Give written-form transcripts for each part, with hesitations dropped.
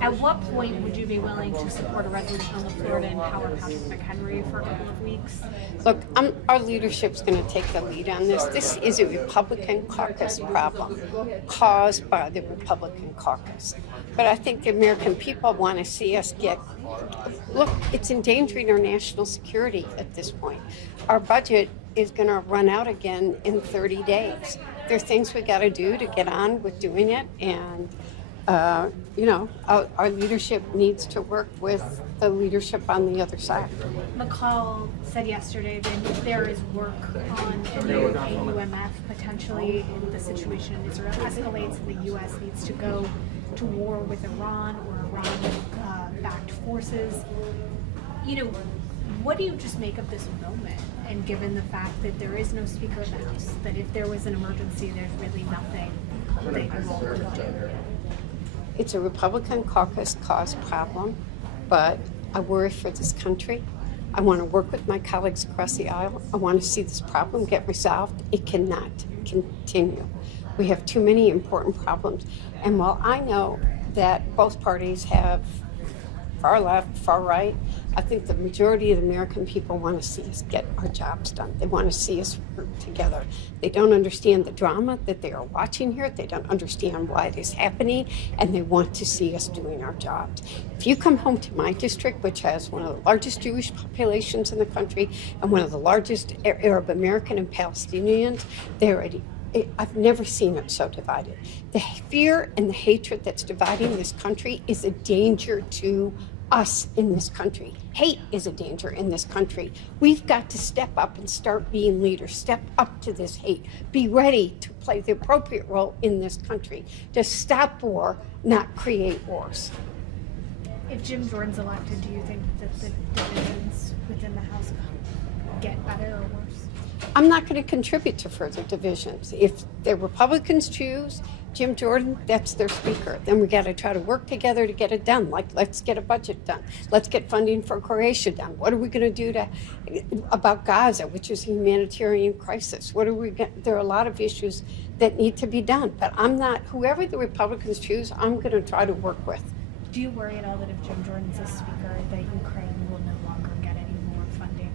At what point would you be willing to support a resolution on the floor to empower Patrick McHenry for a couple of weeks? Look, our leadership's going to take the lead on this. This is a Republican caucus problem caused by the Republican caucus. But I think the American people want to see us look, it's endangering our national security at this point. Our budget is going to run out again in 30 days. There are things we got to do to get on with doing it, and our leadership needs to work with the leadership on the other side. McCall said yesterday that there is work on a new AUMF potentially in the situation in Israel escalates and the U.S. needs to go to war with Iran or Iran-backed forces. What do you just make of this moment? And given the fact that there is no Speaker of the House, that if there was an emergency, there's really nothing that you all could do. It's a Republican caucus-caused problem, but I worry for this country. I want to work with my colleagues across the aisle. I want to see this problem get resolved. It cannot continue. We have too many important problems. And while I know that both parties have far left, far right, I think the majority of the American people want to see us get our jobs done. They want to see us work together. They don't understand the drama that they are watching here. They don't understand why it is happening, and they want to see us doing our jobs. If you come home to my district, which has one of the largest Jewish populations in the country and one of the largest Arab American and Palestinians, I've never seen it so divided. The fear and the hatred that's dividing this country is a danger to us in this country. Hate is a danger in this country. We've got to step up and start being leaders. Step up to this hate. Be ready to play the appropriate role in this country to stop war, not create wars. If Jim Jordan's elected, do you think that the divisions within the House get better or worse? I'm not going to contribute to further divisions. If the Republicans choose Jim Jordan, that's their speaker. Then we got to try to work together to get it done. Like, let's get a budget done. Let's get funding for Croatia done. What are we going to do about Gaza, which is a humanitarian crisis? There are a lot of issues that need to be done. But whoever the Republicans choose, I'm going to try to work with. Do you worry at all that if Jim Jordan's a speaker, that Ukraine will no longer get any more funding?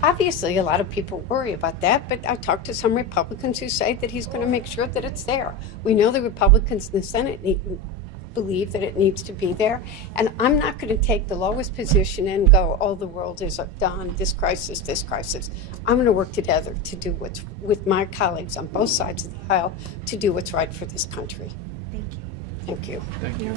Obviously, a lot of people worry about that, but I talked to some Republicans who say that he's going to make sure that it's there. We know the Republicans in the Senate believe that it needs to be there, and I'm not going to take the lowest position and go, oh, the world is done, this crisis, this crisis. I'm going to work together to do with my colleagues on both sides of the aisle to do what's right for this country. Thank you. Thank you. Thank you.